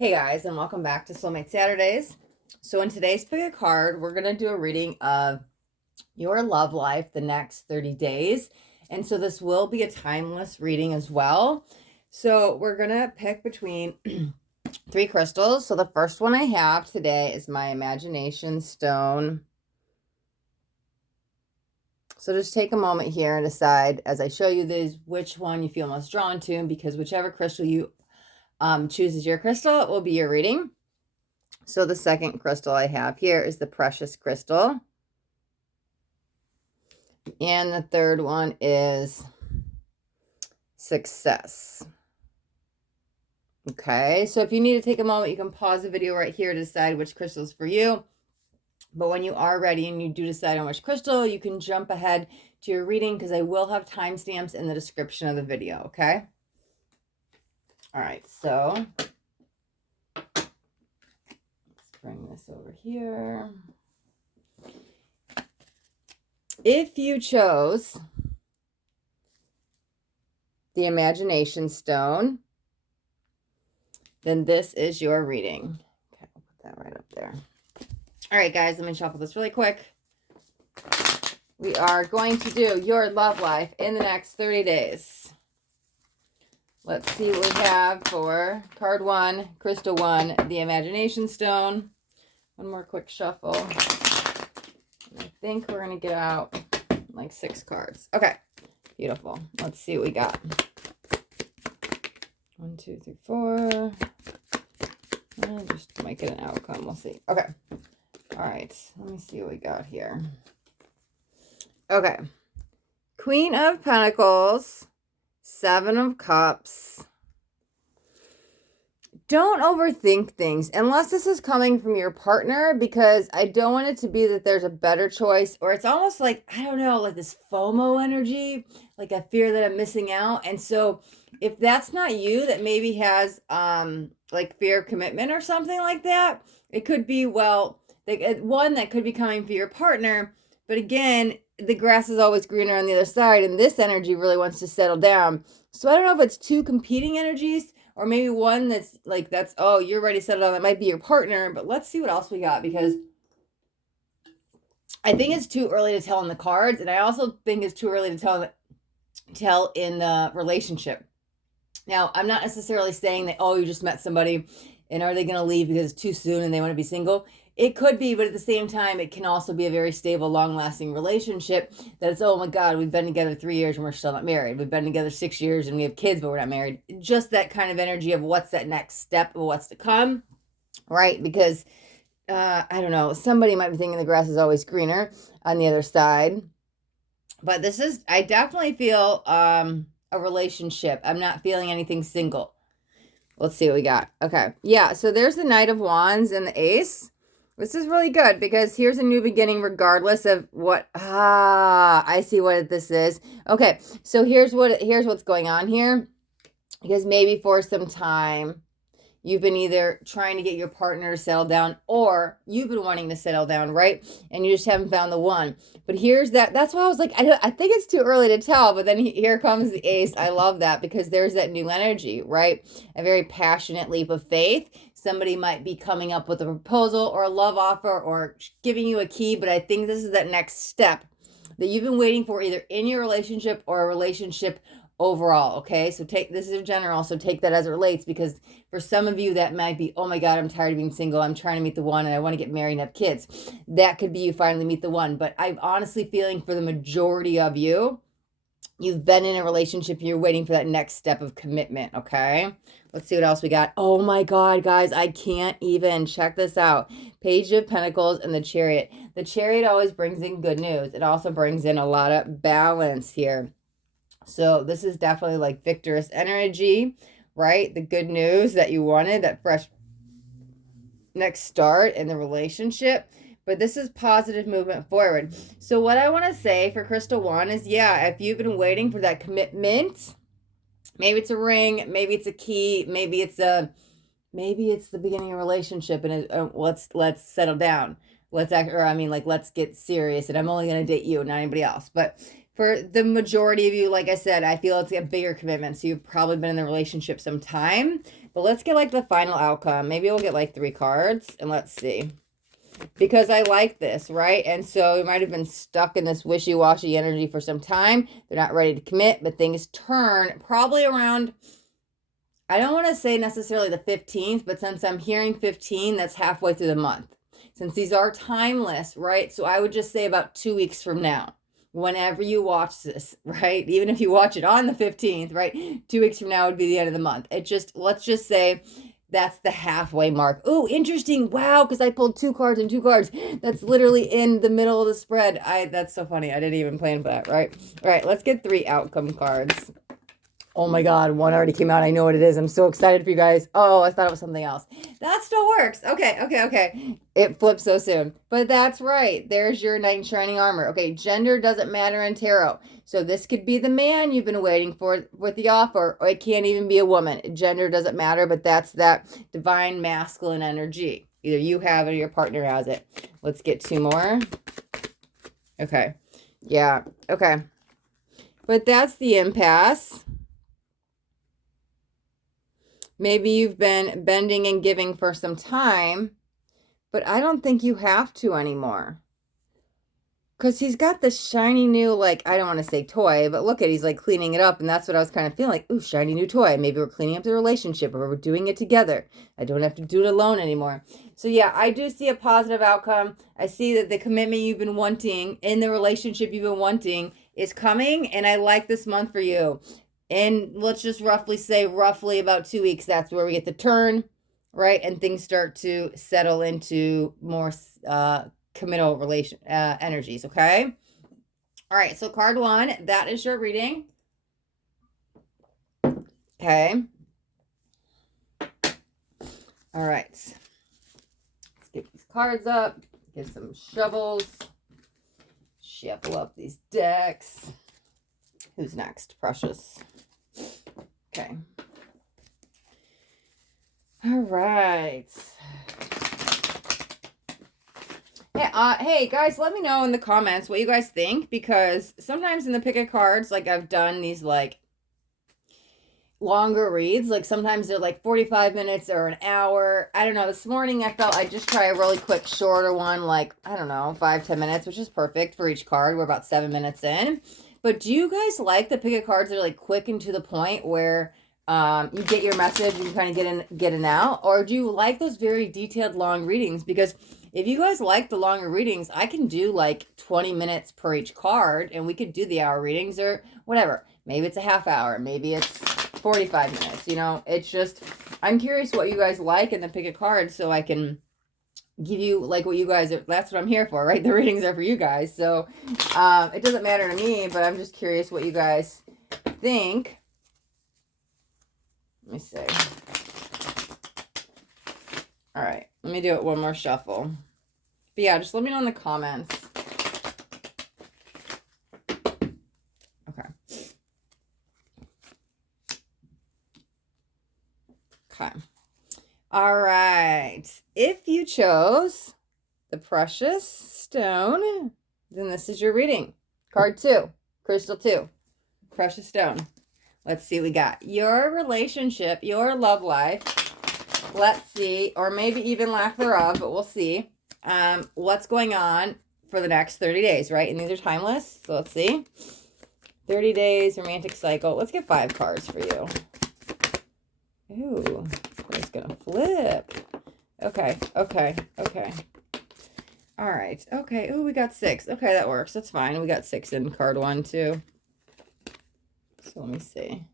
Hey guys, and welcome back to Soulmate Saturdays. So in today's pick a card, we're going to do a reading of your love life the next 30 days. And so this will be a timeless reading as well. So we're going to pick between three crystals. So the first one I have today is my imagination stone. So just take a moment here and decide as I show you these which one you feel most drawn to, because whichever crystal you choose as your crystal, it will be your reading. So the second crystal I have here is the precious crystal. And the third one is success. Okay, so if you need to take a moment, you can pause the video right here to decide which crystal is for you. But when you are ready and you do decide on which crystal, you can jump ahead to your reading because I will have timestamps in the description of the video, okay? All right, so let's bring this over here. If you chose the imagination stone, then this is your reading. Okay, I'll put that right up there. All right, guys, let me shuffle this really quick. We are going to do your love life in the next 30 days. Let's see what we have for card one, crystal one, the imagination stone. One more quick shuffle. I think we're going to get out like 6 cards. Okay, beautiful. Let's see what we got. 1, 2, 3, 4. I'll just make it an outcome. We'll see. Okay. All right. Let me see what we got here. Okay. Queen of Pentacles. 7 of Cups. Don't overthink things unless this is coming from your partner, because I don't want it to be that there's a better choice, or it's almost like, I don't know, like this FOMO energy, like a fear that I'm missing out. And so if that's not you, that maybe has like fear of commitment or something like that, it could be, well, like one that could be coming for your partner. But again, the grass is always greener on the other side, and this energy really wants to settle down. So I don't know if it's two competing energies, or maybe one that's like, that's, oh, you're ready to settle down. That might be your partner. But let's see what else we got, because I think it's too early to tell in the cards. And I also think it's too early to tell in the relationship. Now, I'm not necessarily saying that, oh, you just met somebody and are they going to leave because it's too soon and they want to be single? It could be, but at the same time, it can also be a very stable, long-lasting relationship that it's, oh my God, we've been together 3 years and we're still not married. We've been together 6 years and we have kids, but we're not married. Just that kind of energy of what's that next step of what's to come, right? Because, I don't know, somebody might be thinking the grass is always greener on the other side. But this is, I definitely feel a relationship. I'm not feeling anything single. Let's see what we got. Okay. Yeah, so there's the Knight of Wands and the Ace. This is really good because here's a new beginning regardless of what, I see what this is. Okay, so here's what's going on here. Because maybe for some time, you've been either trying to get your partner to settle down, or you've been wanting to settle down, right? And you just haven't found the one. But here's that's why I was like, I think it's too early to tell. But then here comes the Ace. I love that because there's that new energy, right? A very passionate leap of faith. Somebody might be coming up with a proposal or a love offer or giving you a key. But I think this is that next step that you've been waiting for, either in your relationship or a relationship overall. Okay, so this is a general, so take that as it relates, because for some of you that might be, oh my God, I'm tired of being single, I'm trying to meet the one and I want to get married and have kids. That could be you finally meet the one. But I'm honestly feeling for the majority of you, you've been in a relationship, you're waiting for that next step of commitment. Okay, let's see what else we got. Oh my God, guys, I can't even. Check this out. Page of Pentacles and the Chariot. The Chariot always brings in good news. It also brings in a lot of balance here. So this is definitely like victorious energy, right? The good news that you wanted, that fresh next start in the relationship. But this is positive movement forward. So what I want to say for Crystal 1 is, yeah, if you've been waiting for that commitment, maybe it's a ring, maybe it's a key, maybe it's the beginning of a relationship, and let's settle down. Let's get serious, and I'm only going to date you, not anybody else. But for the majority of you, like I said, I feel it's a bigger commitment. So you've probably been in the relationship some time. But let's get like the final outcome. Maybe we'll get like 3 cards and let's see. Because I like this, right? And so you might have been stuck in this wishy-washy energy for some time. They're not ready to commit, but things turn probably around, I don't want to say necessarily the 15th, but since I'm hearing 15, that's halfway through the month. Since these are timeless, right? So I would just say about 2 weeks from now, whenever you watch this, right? Even if you watch it on the 15th, right? 2 weeks from now would be the end of the month. Let's just say that's the halfway mark. Oh, interesting. Wow, because I pulled 2 cards and 2 cards. That's literally in the middle of the spread. That's so funny. I didn't even plan for that, right? All right, let's get 3 outcome cards. Oh my God, 1 already came out. I know what it is. I'm so excited for you guys. Oh, I thought it was something else. That still works. Okay. It flips so soon. But that's right. There's your knight in shining armor. Okay, gender doesn't matter in tarot. So this could be the man you've been waiting for with the offer, or it can't even be a woman. Gender doesn't matter, but that's that divine masculine energy. Either you have it or your partner has it. Let's get 2 more. Okay. Yeah. Okay. But that's the impasse. Maybe you've been bending and giving for some time, but I don't think you have to anymore. Because he's got this shiny new, like, I don't want to say toy, but look at, he's like cleaning it up. And that's what I was kind of feeling like, ooh, shiny new toy. Maybe we're cleaning up the relationship or we're doing it together. I don't have to do it alone anymore. So yeah, I do see a positive outcome. I see that the commitment you've been wanting in the relationship you've been wanting is coming. And I like this month for you. And let's just roughly say about 2 weeks, that's where we get the turn, right? And things start to settle into more committal relation energies, okay? All right, so card 1, that is your reading. Okay. All right. Let's get these cards up, get some shovels, shuffle up these decks. Who's next? Precious. Okay. All right. Hey guys, let me know in the comments what you guys think, because sometimes in the pick of cards, like I've done these like longer reads, like sometimes they're like 45 minutes or an hour. I don't know. This morning I felt I'd just try a really quick shorter one, like, I don't know, 5-10 minutes, which is perfect for each card. We're about 7 minutes in. But do you guys like the pick of cards that are like quick and to the point where you get your message and you kind of get it out? Or do you like those very detailed long readings? Because if you guys like the longer readings, I can do like 20 minutes per each card and we could do the hour readings or whatever. Maybe it's a half hour. Maybe it's 45 minutes. You know, it's just, I'm curious what you guys like in the pick of cards so I can give you like what you guys are. That's what I'm here for, right? The readings are for you guys. So it doesn't matter to me, but I'm just curious what you guys think. Let me see. All right, let me do it one more shuffle. But yeah, just let me know in the comments. Okay. Okay. All right. If you chose the precious stone, then this is your reading. Card 2, crystal 2, precious stone. Let's see what we got. Your relationship, your love life. Let's see, or maybe even lack thereof, but we'll see. What's going on for the next 30 days, right? And these are timeless. So let's see. 30 days, romantic cycle. Let's get 5 cards for you. Ooh, it's going to flip. Okay. All right. Okay. Ooh, we got 6. Okay, that works. That's fine. We got 6 in card 1, too. So let me see.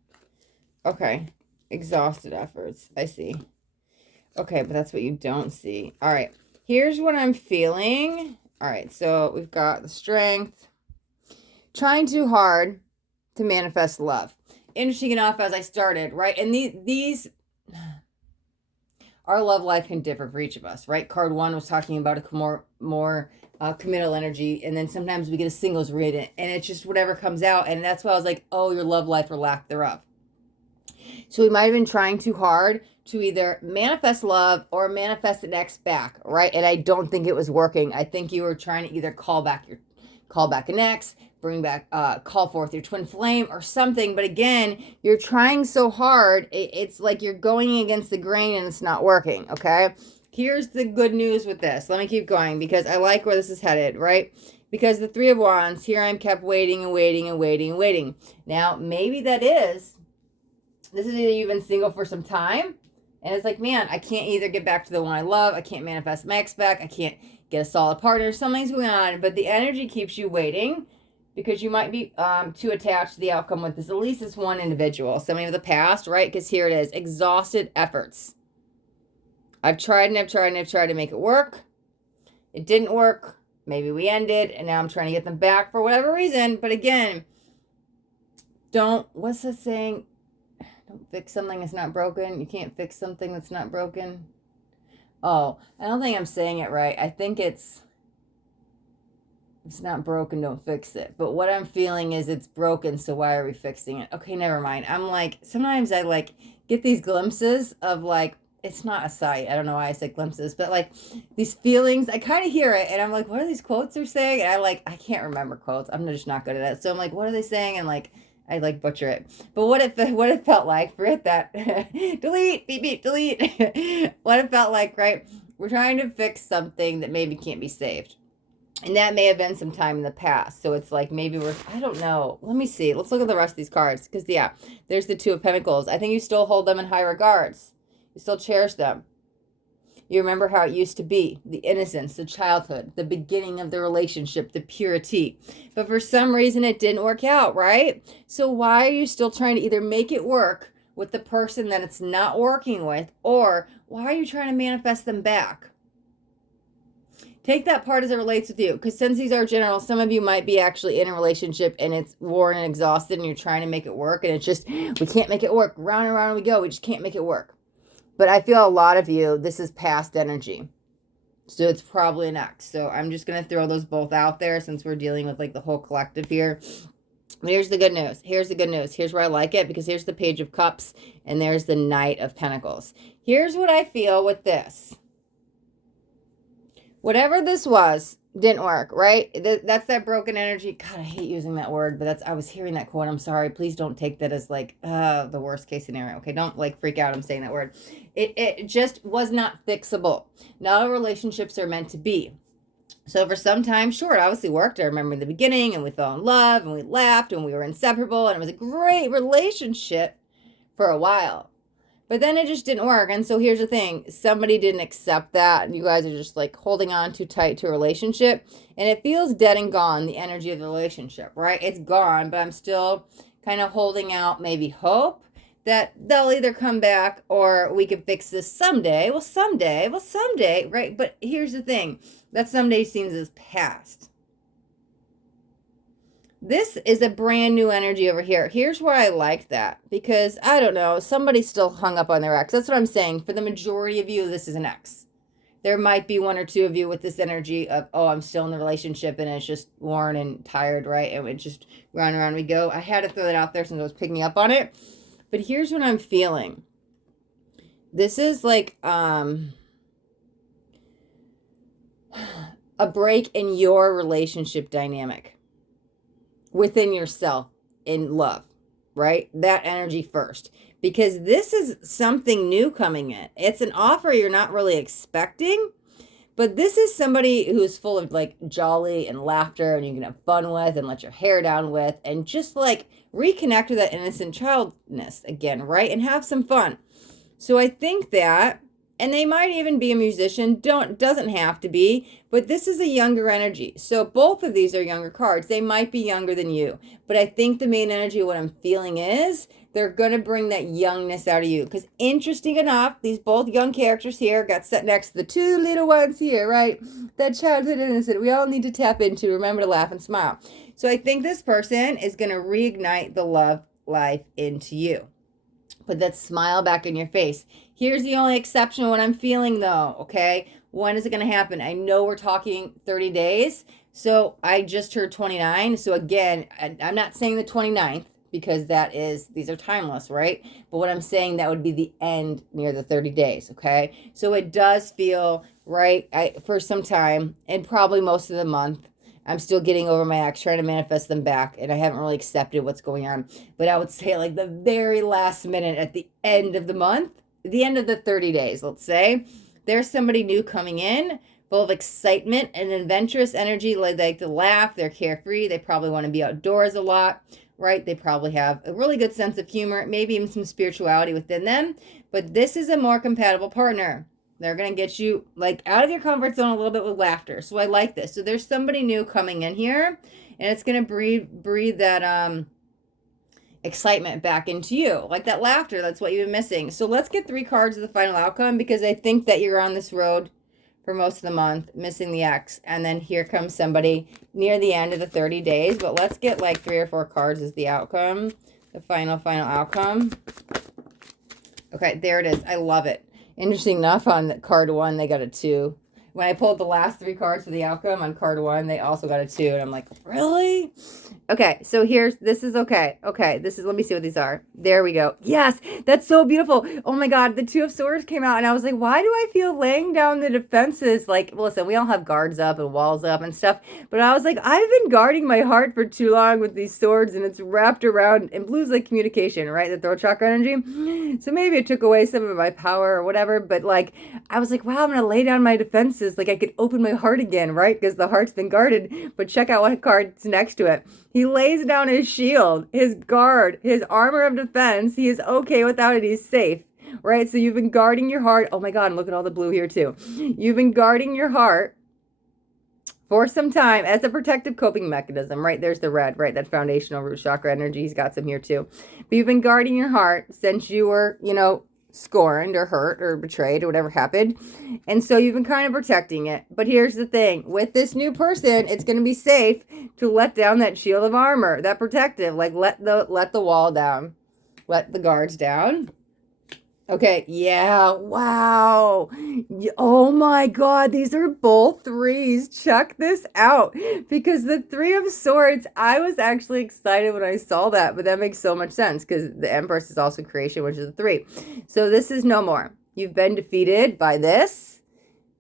Okay. Exhausted efforts. I see. Okay, but that's what you don't see. All right. Here's what I'm feeling. All right. So we've got the strength. Trying too hard to manifest love. Interesting enough, as I started, right? And these our love life can differ for each of us, right? Card 1 was talking about a more committal energy, and then sometimes we get a singles read, and it's just whatever comes out, and that's why I was like, oh, your love life or lack thereof. So we might have been trying too hard to either manifest love or manifest an ex back, right? And I don't think it was working. I think you were trying to either call back an ex, bring back, call forth your twin flame or something. But again, you're trying so hard. It's like you're going against the grain and it's not working, okay? Here's the good news with this. Let me keep going because I like where this is headed, right? Because the Three of Wands, here I'm kept waiting and waiting and waiting and waiting. Now, maybe this is either you've been single for some time, and it's like, man, I can't either get back to the one I love, I can't manifest my ex back, I can't get a solid partner, something's going on, but the energy keeps you waiting because you might be too attached to the outcome with this, at least this one individual, somebody of the past, right? Because here it is, exhausted efforts. I've tried and I've tried and I've tried to make it work. It didn't work. Maybe we ended, and now I'm trying to get them back for whatever reason. But again, what's the saying? Don't fix something that's not broken. You can't fix something that's not broken. Oh, I don't think I'm saying it right. I think it's not broken, don't fix it. But what I'm feeling is it's broken, so why are we fixing it? Okay, never mind. I'm like, sometimes I like get these glimpses of like, it's not a sight. I don't know why I said glimpses, but like these feelings, I kind of hear it and I'm like, what are these quotes they're saying? And I can't remember quotes. I'm just not good at it. So I'm like, what are they saying? And like, I like butcher it. But what it felt like, forget that. Delete, beep, beep, delete. What it felt like, right? We're trying to fix something that maybe can't be saved. And that may have been some time in the past. So it's like maybe I don't know. Let me see. Let's look at the rest of these cards. Because yeah, there's the Two of Pentacles. I think you still hold them in high regards. You still cherish them. You remember how it used to be, the innocence, the childhood, the beginning of the relationship, the purity. But for some reason, it didn't work out, right? So why are you still trying to either make it work with the person that it's not working with, or why are you trying to manifest them back? Take that part as it relates with you, because since these are general, some of you might be actually in a relationship and it's worn and exhausted and you're trying to make it work and it's just, we can't make it work. Round and round we go. We just can't make it work. But I feel a lot of you, this is past energy. So it's probably an ex. So I'm just going to throw those both out there since we're dealing with like the whole collective here. But here's the good news. Here's the good news. Here's where I like it, because here's the Page of Cups and there's the Knight of Pentacles. Here's what I feel with this. Whatever this was, didn't work, right? That's that broken energy. God, I hate using that word, but I was hearing that quote. I'm sorry. Please don't take that as like the worst case scenario. Okay, don't like freak out. I'm saying that word. It just was not fixable. Not all relationships are meant to be. So for some time, sure, it obviously worked. I remember in the beginning, and we fell in love, and we laughed, and we were inseparable, and it was a great relationship for a while. But then it just didn't work. And so here's the thing. Somebody didn't accept that. And you guys are just like holding on too tight to a relationship. And it feels dead and gone, the energy of the relationship, right? It's gone, but I'm still kind of holding out maybe hope that they'll either come back or we can fix this someday. Well, someday, right? But here's the thing. That someday seems as past. This is a brand new energy over here. Here's where I like that, because I don't know, somebody's still hung up on their ex. That's what I'm saying. For the majority of you, this is an ex. There might be one or two of you with this energy of, oh, I'm still in the relationship and it's just worn and tired, right? And it's just round and round we go. I had to throw that out there since I was picking up on it. But here's what I'm feeling. This is like a break in your relationship dynamic. Within yourself in love, right? That energy first, because this is something new coming in. It's an offer you're not really expecting, but this is somebody who's full of like jolly and laughter and you can have fun with and let your hair down with and just like reconnect with that innocent childness again, right? And have some fun. So I think that, and they might even be a musician, doesn't have to be, but this is a younger energy. So both of these are younger cards. They might be younger than you, but I think the main energy of what I'm feeling is they're going to bring that youngness out of you. Because interesting enough, these both young characters here got set next to the two little ones here, right? That childhood innocent we all need to tap into. Remember to laugh and smile. So I think this person is going to reignite the love life into you. Put that smile back in your face. Here's the only exception of what I'm feeling though, okay? When is it going to happen? I know we're talking 30 days. So I just heard 29. So again, I'm not saying the 29th because these are timeless, right? But what I'm saying, that would be the end near the 30 days, okay? So it does feel right for some time and probably most of the month. I'm still getting over my ex, trying to manifest them back, and I haven't really accepted what's going on. But I would say like the very last minute at the end of the month, the end of the 30 days, let's say, there's somebody new coming in, full of excitement and adventurous energy. Like they like to laugh, they're carefree, they probably want to be outdoors a lot, right? They probably have a really good sense of humor, maybe even some spirituality within them. But this is a more compatible partner. They're going to get you like out of your comfort zone a little bit with laughter. So I like this. So there's somebody new coming in here, and it's going to breathe that excitement back into you. Like that laughter, that's what you've been missing. So let's get 3 cards of the final outcome, because I think that you're on this road for most of the month, missing the ex. And then here comes somebody near the end of the 30 days. But let's get like 3 or 4 cards as the outcome, the final outcome. Okay, there it is. I love it. Interesting enough, on card 1, they got a 2. When I pulled the last 3 cards for the outcome on card 1, they also got a 2. And I'm like, really? Okay, so this is okay. Okay, this is, let me see what these are. There we go. Yes, that's so beautiful. Oh my God, the 2 of Swords came out, and I was like, why do I feel laying down the defenses? Like, listen, we all have guards up and walls up and stuff, but I was like, I've been guarding my heart for too long with these swords, and it's wrapped around, and blue's like communication, right? The throat chakra energy. So maybe it took away some of my power or whatever, but like, I was like, wow, I'm going to lay down my defenses. Like I could open my heart again, right? Because the heart's been guarded. But check out what card's next to it. He lays down his shield, his guard, his armor of defense. He is okay without it. He's safe, right? So you've been guarding your heart. Oh my God, and look at all the blue here too. You've been guarding your heart for some time as a protective coping mechanism, right? There's the red, right? That foundational root chakra energy. He's got some here too. But you've been guarding your heart since you were, scorned or hurt or betrayed or whatever happened. And so you've been kind of protecting it. But here's the thing. With this new person, it's going to be safe to let down that shield of armor, that protective, like let the wall down, let the guards down. Okay, yeah, wow. Oh my God, these are both 3s. Check this out. Because the 3 of Swords, I was actually excited when I saw that, but that makes so much sense because the Empress is also creation, which is a 3. So this is no more. You've been defeated by this.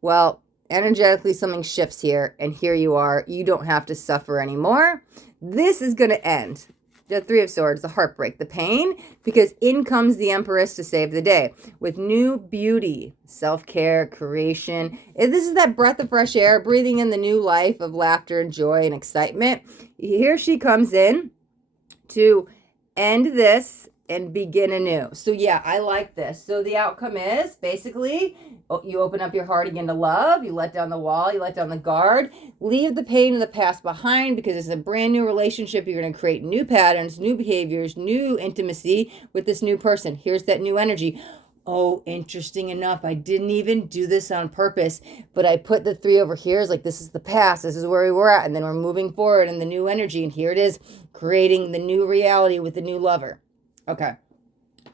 Well, energetically something shifts here, and here you are. You don't have to suffer anymore. This is going to end. The 3 of Swords, the heartbreak, the pain, because in comes the Empress to save the day with new beauty, self-care, creation. And this is that breath of fresh air, breathing in the new life of laughter and joy and excitement. Here she comes in to end this and begin anew. So yeah, I like this. So the outcome is basically you open up your heart again to love. You let down the wall. You let down the guard. Leave the pain of the past behind, because it's a brand new relationship. You're going to create new patterns, new behaviors, new intimacy with this new person. Here's that new energy. Oh, interesting enough, I didn't even do this on purpose, but I put the 3 over here as like, this is the past. This is where we were at. And then we're moving forward in the new energy. And here it is, creating the new reality with the new lover. Okay,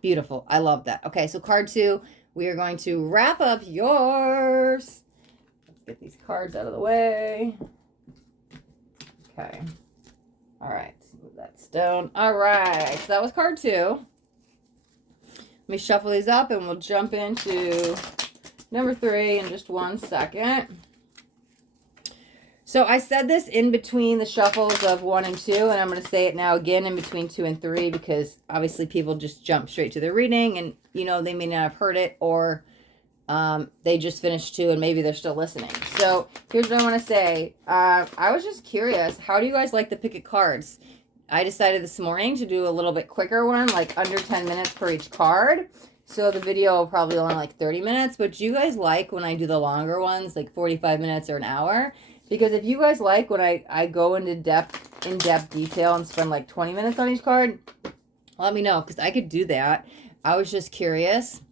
beautiful. I love that. Okay, so card 2, we are going to wrap up yours. Let's get these cards out of the way. Okay. All right, move that stone. All right, so that was card 2. Let me shuffle these up and we'll jump into number 3 in just 1 second. So I said this in between the shuffles of 1 and 2, and I'm going to say it now again in between 2 and 3, because obviously people just jump straight to their reading, and they may not have heard it, or they just finished 2 and maybe they're still listening. So here's what I want to say. I was just curious, how do you guys like the pick of cards? I decided this morning to do a little bit quicker one, like under 10 minutes per each card. So the video will probably only like 30 minutes, but do you guys like when I do the longer ones, like 45 minutes or an hour? Because if you guys like when I go into in-depth detail and spend like 20 minutes on each card, let me know, because I could do that. I was just curious.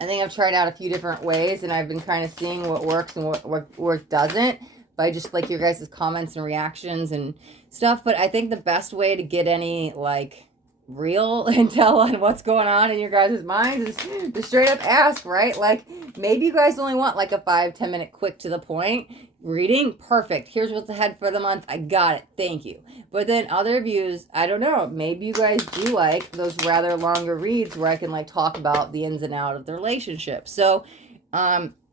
I think I've tried out a few different ways, and I've been kind of seeing what works and what doesn't by just like your guys' comments and reactions and stuff. But I think the best way to get any like real intel on what's going on in your guys' minds is to straight up ask, right? Like, maybe you guys only want like a 5-10 minute quick to the point reading. Perfect. Here's what's ahead for the month. I got it. Thank you. But then other views, I don't know, maybe you guys do like those rather longer reads where I can like talk about the ins and outs of the relationship. So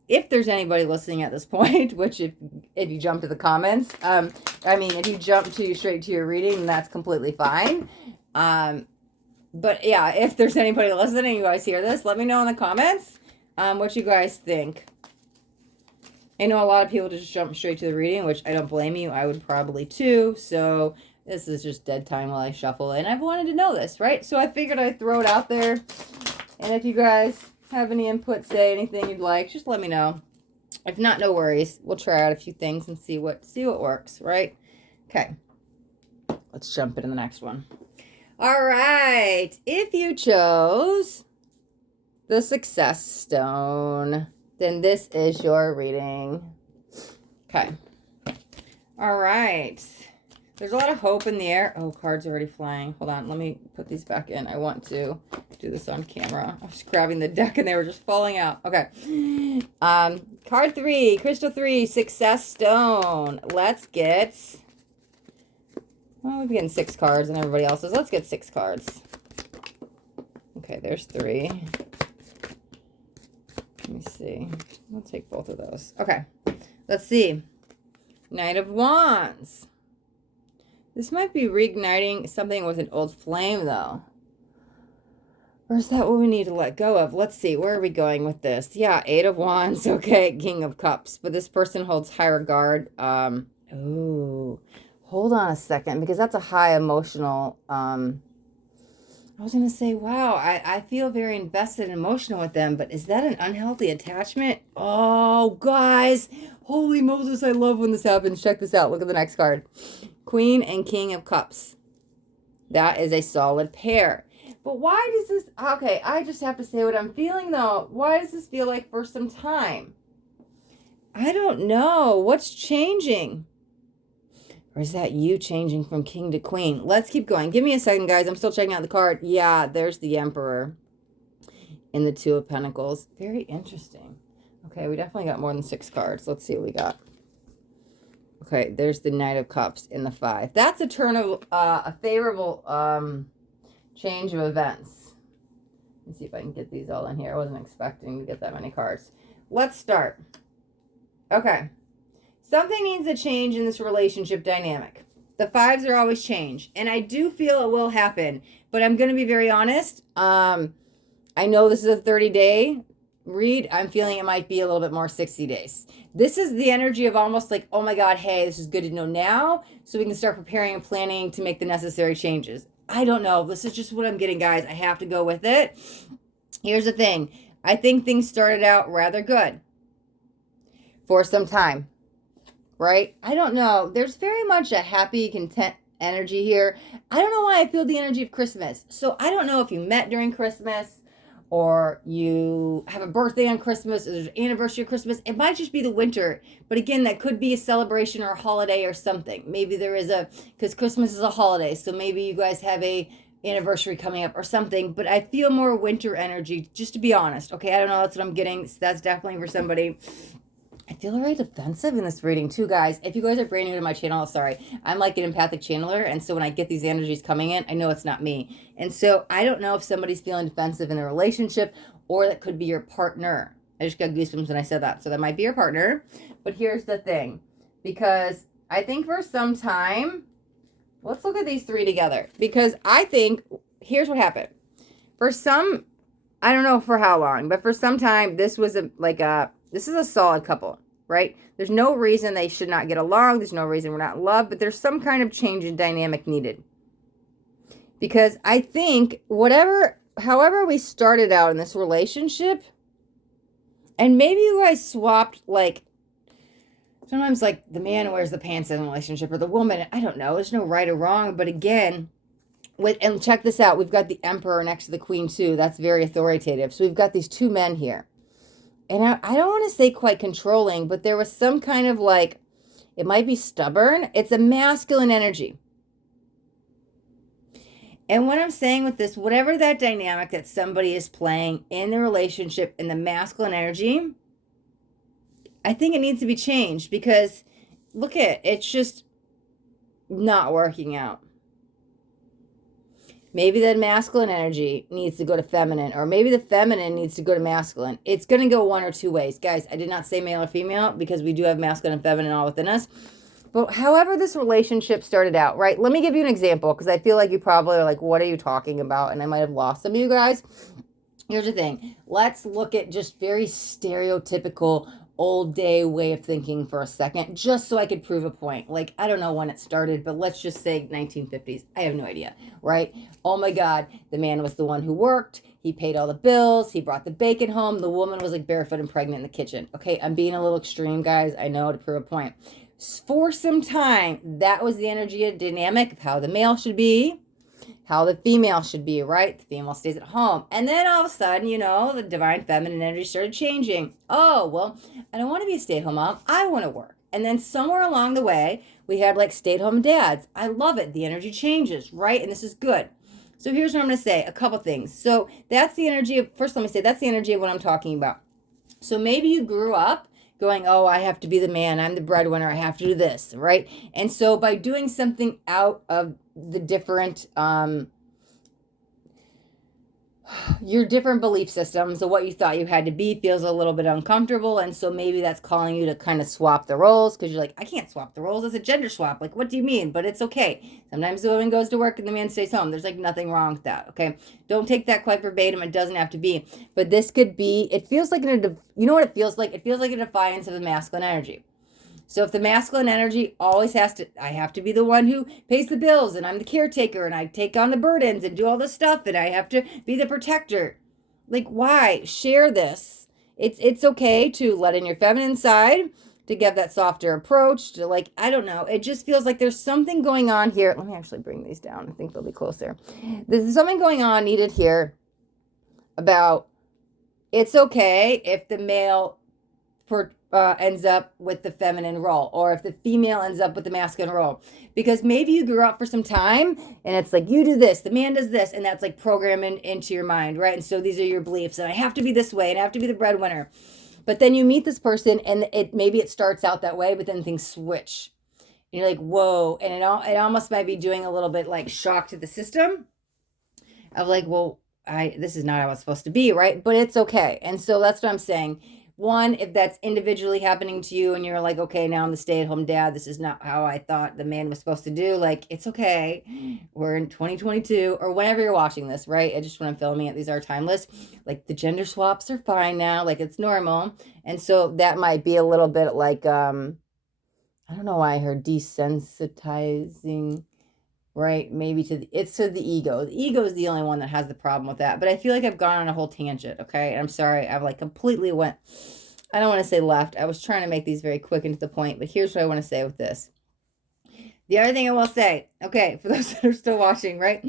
if there's anybody listening at this point, which if you jump to the comments, if you jump straight to your reading, then that's completely fine. But yeah, if there's anybody listening, you guys hear this, let me know in the comments what you guys think. I know a lot of people just jump straight to the reading, which I don't blame you. I would probably too. So this is just dead time while I shuffle. And I've wanted to know this, right? So I figured I'd throw it out there. And if you guys have any input, say anything you'd like, just let me know. If not, no worries. We'll try out a few things and see what works, right? Okay. Let's jump into the next one. All right. If you chose the Success Stone, then this is your reading. Okay. All right. There's a lot of hope in the air. Oh, cards are already flying. Hold on. Let me put these back in. I want to do this on camera. I was grabbing the deck and they were just falling out. Okay. Card 3, Crystal 3, Success Stone. Let's get... Well, we've getting 6 cards and everybody else's. Let's get 6 cards. Okay, there's 3. Let me see. We'll take both of those. Okay. Let's see. Knight of Wands. This might be reigniting something with an old flame, though. Or is that what we need to let go of? Let's see. Where are we going with this? Yeah, 8 of Wands. Okay, King of Cups. But this person holds high regard. Oh, hold on a second, because that's a high emotional... I was going to say, wow, I feel very invested and emotional with them, but is that an unhealthy attachment? Oh, guys. Holy Moses, I love when this happens. Check this out. Look at the next card. Queen and King of Cups. That is a solid pair. But why does this... Okay, I just have to say what I'm feeling, though. Why does this feel like for some time? I don't know. What's changing? Or is that you changing from king to queen? Let's keep going. Give me a second, guys. I'm still checking out the card. Yeah, there's the Emperor in the 2 of Pentacles. Very interesting. Okay, we definitely got more than 6 cards. Let's see what we got. Okay, there's the Knight of Cups in the 5. That's a turn of a favorable change of events. Let me see if I can get these all in here. I wasn't expecting to get that many cards. Let's start. Okay. Something needs to change in this relationship dynamic. The 5s are always change. And I do feel it will happen. But I'm going to be very honest. I know this is a 30-day read. I'm feeling it might be a little bit more 60 days. This is the energy of almost like, oh my God, hey, this is good to know now. So we can start preparing and planning to make the necessary changes. I don't know. This is just what I'm getting, guys. I have to go with it. Here's the thing. I think things started out rather good for some time. Right? I don't know. There's very much a happy, content energy here. I don't know why I feel the energy of Christmas. So I don't know if you met during Christmas or you have a birthday on Christmas or there's an anniversary of Christmas. It might just be the winter. But again, that could be a celebration or a holiday or something. Maybe there is because Christmas is a holiday. So maybe you guys have a anniversary coming up or something. But I feel more winter energy, just to be honest. Okay, I don't know. That's what I'm getting. So that's definitely for somebody. I feel very defensive in this reading too, guys. If you guys are brand new to my channel, sorry. I'm like an empathic channeler, and so when I get these energies coming in, I know it's not me. And so I don't know if somebody's feeling defensive in their relationship, or that could be your partner. I just got goosebumps when I said that. So that might be your partner. But here's the thing. Because I think for some time, let's look at these 3 together. Because I think, here's what happened. For some, I don't know for how long, but for some time, this was this is a solid couple, right? There's no reason they should not get along. There's no reason we're not in love, but there's some kind of change in dynamic needed. Because I think however we started out in this relationship, and maybe you guys swapped, like, sometimes like the man wears the pants in a relationship or the woman, I don't know. There's no right or wrong. But again, and check this out. We've got the Emperor next to the Queen too. That's very authoritative. So we've got these 2 men here. And I don't want to say quite controlling, but there was some kind of like, it might be stubborn. It's a masculine energy. And what I'm saying with this, whatever that dynamic that somebody is playing in the relationship in the masculine energy, I think it needs to be changed because it's just not working out. Maybe the masculine energy needs to go to feminine, or maybe the feminine needs to go to masculine. It's going to go one or two ways. Guys, I did not say male or female because we do have masculine and feminine all within us. But however this relationship started out, right? Let me give you an example because I feel like you probably are like, what are you talking about? And I might have lost some of you guys. Here's the thing. Let's look at just very stereotypical old day way of thinking for a second, just so I could prove a point. Like, I don't know when it started, but let's just say 1950s. I have no idea, right? Oh my God, the man was the one who worked. He paid all the bills. He brought the bacon home. The woman was like barefoot and pregnant in the kitchen. Okay, I'm being a little extreme, guys. I know, to prove a point. For some time, that was the energy dynamic of how the male should be, how the female should be, right? The female stays at home. And then all of a sudden, the divine feminine energy started changing. Oh, well, I don't want to be a stay-at-home mom. I want to work. And then somewhere along the way, we had like stay-at-home dads. I love it. The energy changes, right? And this is good. So here's what I'm going to say, a couple things. So that's the energy of, first let me say, that's the energy of what I'm talking about. So maybe you grew up going, oh, I have to be the man. I'm the breadwinner. I have to do this, right? And so by doing something out of the different, your different belief systems, so what you thought you had to be feels a little bit uncomfortable. And so maybe that's calling you to kind of swap the roles because you're like, I can't swap the roles. It's a gender swap. Like, what do you mean? But it's okay. Sometimes the woman goes to work and the man stays home. There's like nothing wrong with that. Okay. Don't take that quite verbatim. It doesn't have to be. But this could be, it feels like, you know what it feels like? It feels like a defiance of the masculine energy. So if the masculine energy always has to, I have to be the one who pays the bills and I'm the caretaker and I take on the burdens and do all this stuff and I have to be the protector. Like, why? Share this. It's okay to let in your feminine side, to give that softer approach, to like, I don't know. It just feels like there's something going on here. Let me actually bring these down. I think they'll be closer. There's something going on needed here about it's okay if the male ends up with the feminine role, or if the female ends up with the masculine role, because maybe you grew up for some time and it's like, you do this, the man does this, and that's like programming into your mind, right? And so these are your beliefs, and I have to be this way and I have to be the breadwinner. But then you meet this person and maybe it starts out that way, but then things switch and you're like, whoa. And it almost might be doing a little bit like shock to the system of like, well, this is not how it's supposed to be, right? But it's okay. And so that's what I'm saying. One, if that's individually happening to you and you're like, okay, now I'm the stay-at-home dad, this is not how I thought the man was supposed to do, like, it's okay. We're in 2022, or whenever you're watching this, right? I just, when I'm filming it, these are timeless. Like, the gender swaps are fine now, like, it's normal. And so that might be a little bit like, I don't know why I heard desensitizing, right? Maybe it's to the ego. The ego is the only one that has the problem with that. But I feel like I've gone on a whole tangent, okay? And I'm sorry. I've like completely went, I don't want to say left. I was trying to make these very quick and to the point, but here's what I want to say with this. The other thing I will say, okay, for those that are still watching, right?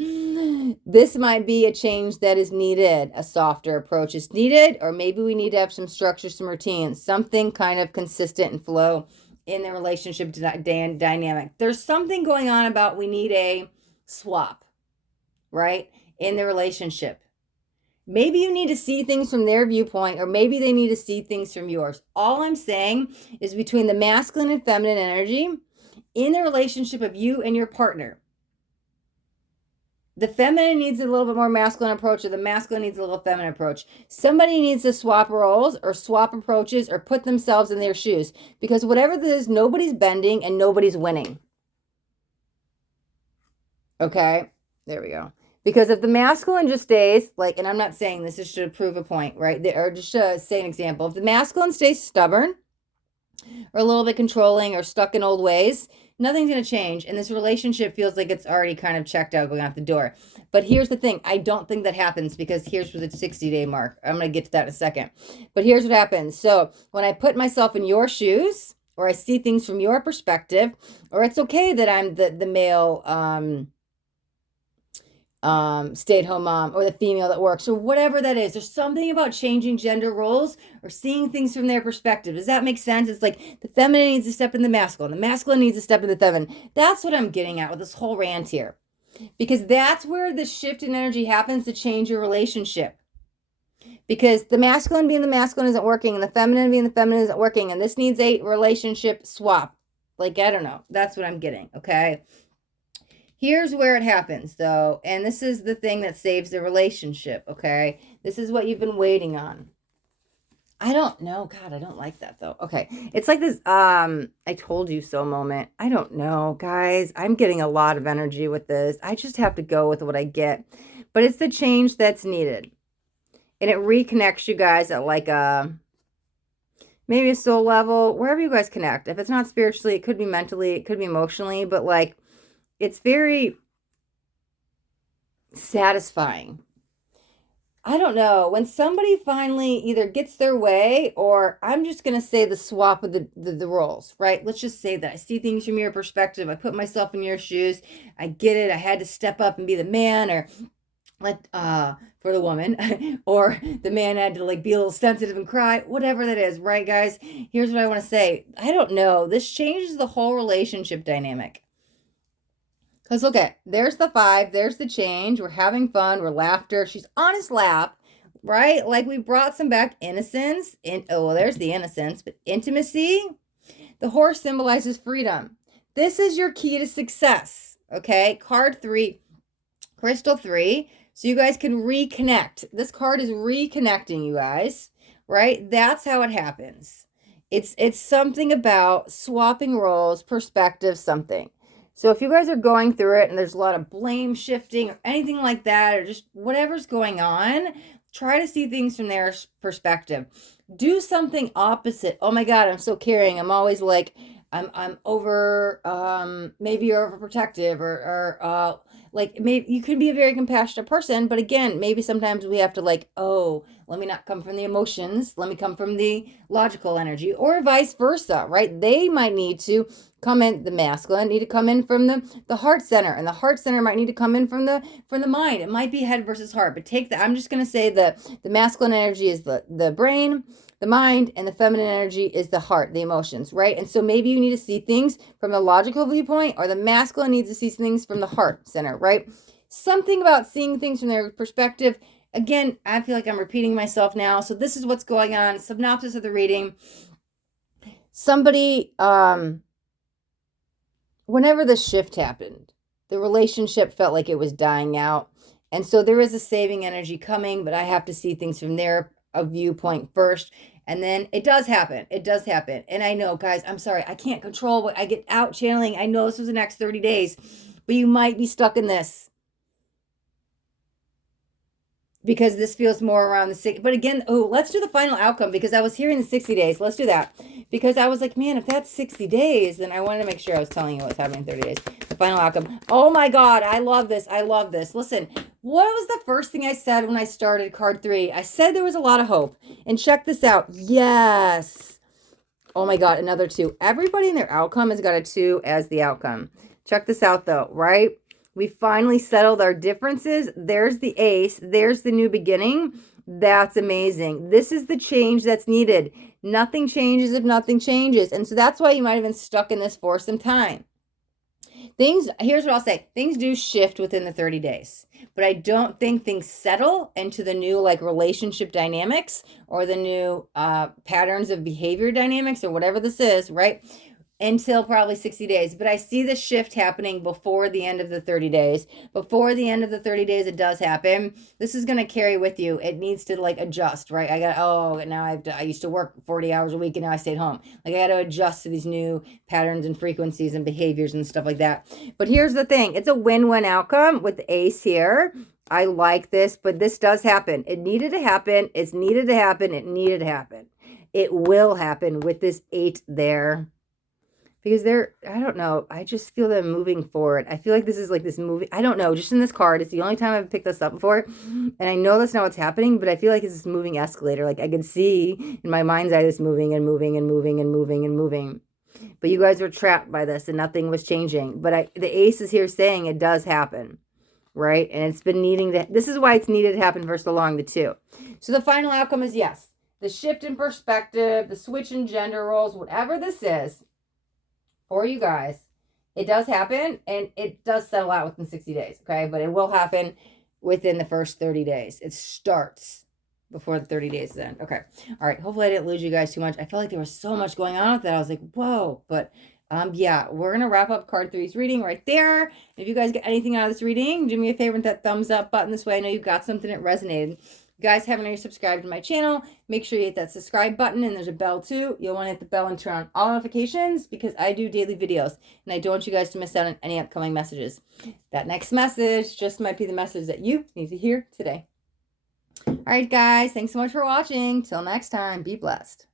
This might be a change that is needed. A softer approach is needed, or maybe we need to have some structure, some routines, something kind of consistent and flow in the relationship dynamic. There's something going on about we need a swap, right? In the relationship. Maybe you need to see things from their viewpoint, or maybe they need to see things from yours. All I'm saying is between the masculine and feminine energy in the relationship of you and your partner, the feminine needs a little bit more masculine approach, or the masculine needs a little feminine approach. Somebody needs to swap roles or swap approaches or put themselves in their shoes, because whatever this is, nobody's bending and nobody's winning. Okay, there we go. Because if the masculine just stays like, and I'm not saying this is to prove a point, right? Or just to say an example. If the masculine stays stubborn or a little bit controlling or stuck in old ways, nothing's going to change. And this relationship feels like it's already kind of checked out, going out the door. But here's the thing. I don't think that happens, because here's for the 60-day mark. I'm going to get to that in a second. But here's what happens. So when I put myself in your shoes, or I see things from your perspective, or it's okay that I'm the male stay-at-home mom, or the female that works, or whatever that is. There's something about changing gender roles or seeing things from their perspective. Does that make sense? It's like the feminine needs to step in the masculine. The masculine needs to step in the feminine. That's what I'm getting at with this whole rant here. Because that's where the shift in energy happens to change your relationship. Because the masculine being the masculine isn't working, and the feminine being the feminine isn't working, and this needs a relationship swap. Like, I don't know. That's what I'm getting, okay? Here's where it happens, though, and this is the thing that saves the relationship, okay? This is what you've been waiting on. I don't know. God, I don't like that, though. Okay. It's like this, I told you so moment. I don't know, guys. I'm getting a lot of energy with this. I just have to go with what I get. But it's the change that's needed. And it reconnects you guys at like maybe a soul level, wherever you guys connect. If it's not spiritually, it could be mentally, it could be emotionally, but like it's very satisfying. I don't know. When somebody finally either gets their way, or I'm just going to say the swap of the roles, right? Let's just say that I see things from your perspective. I put myself in your shoes. I get it. I had to step up and be the man, or like for the woman, or the man had to like be a little sensitive and cry, whatever that is, right, guys? Here's what I want to say. I don't know. This changes the whole relationship dynamic. Because look at, there's the 5, there's the change. We're having fun, we're laughter. She's on his lap, right? Like we brought some back innocence. Oh, well, there's the innocence, but intimacy. The horse symbolizes freedom. This is your key to success, okay? Card 3, crystal 3. So you guys can reconnect. This card is reconnecting you guys, right? That's how it happens. It's something about swapping roles, perspective, something. So if you guys are going through it and there's a lot of blame shifting or anything like that, or just whatever's going on, try to see things from their perspective. Do something opposite. Oh my God, I'm so caring. I'm always like, I'm over, maybe you're overprotective, or like maybe you could be a very compassionate person, but again, maybe sometimes we have to like, oh, let me not come from the emotions, let me come from the logical energy, or vice versa, right? They might need to come in, the masculine need to come in from the heart center, and the heart center might need to come in from the mind. It might be head versus heart, but take the, I'm just going to say the masculine energy is the brain, the mind, and the feminine energy is the heart, the emotions, right? And so maybe you need to see things from the logical viewpoint, or the masculine needs to see things from the heart center, right? Something about seeing things from their perspective. Again, I feel like I'm repeating myself now. So this is what's going on. Synopsis of the reading. Somebody, whenever the shift happened, the relationship felt like it was dying out. And so there is a saving energy coming, but I have to see things from their viewpoint first. And then it does happen. It does happen. And I know, guys, I'm sorry, I can't control what I get out channeling. I know this was the next 30 days, but you might be stuck in this, because this feels more around the 6. But again, oh, let's do the final outcome, because I was hearing the 60 days. Let's do that. Because I was like, man, if that's 60 days, then I wanted to make sure I was telling you what's happening in 30 days. The final outcome. Oh my God, I love this. I love this. Listen, what was the first thing I said when I started card 3? I said there was a lot of hope. And check this out. Yes. Oh my God, another 2. Everybody in their outcome has got a 2 as the outcome. Check this out though, right? We finally settled our differences. There's the ace. There's the new beginning. That's amazing. This is the change that's needed. Nothing changes if nothing changes. And so that's why you might have been stuck in this for some time. Here's what I'll say. Things do shift within the 30 days. But I don't think things settle into the new like relationship dynamics, or the new patterns of behavior dynamics, or whatever this is, right? Until probably 60 days. But I see the shift happening before the end of the 30 days. Before the end of the 30 days, it does happen. This is going to carry with you. It needs to like adjust, right? I used to work 40 hours a week and now I stayed home. Like I got to adjust to these new patterns and frequencies and behaviors and stuff like that. But here's the thing. It's a win-win outcome with the ace here. I like this, but this does happen. It needed to happen. It's needed to happen. It needed to happen. It will happen with this 8 there. Because I don't know, I just feel them moving forward. I feel like this is like this movie. I don't know, just in this card, it's the only time I've picked this up before. And I know that's not what's happening, but I feel like it's this moving escalator. Like I can see in my mind's eye this moving and moving and moving and moving and moving. But you guys were trapped by this and nothing was changing. But the ace is here saying it does happen, right? And it's been needing to, this is why it's needed to happen first along the 2. So the final outcome is yes. The shift in perspective, the switch in gender roles, whatever this is, for you guys, it does happen, and it does settle out within 60 days, okay? But it will happen within the first 30 days. It starts before the 30 days then. Okay. All right. Hopefully I didn't lose you guys too much. I felt like there was so much going on with that. I was like, whoa. But Yeah, we're going to wrap up card 3's reading right there. If you guys get anything out of this reading, do me a favor and hit that thumbs up button. This way I know you got something that resonated. If you guys haven't already subscribed to my channel, make sure you hit that subscribe button, and there's a bell too. You'll want to hit the bell and turn on all notifications because I do daily videos and I don't want you guys to miss out on any upcoming messages. That next message just might be the message that you need to hear today. All right, guys, thanks so much for watching. Till next time, be blessed.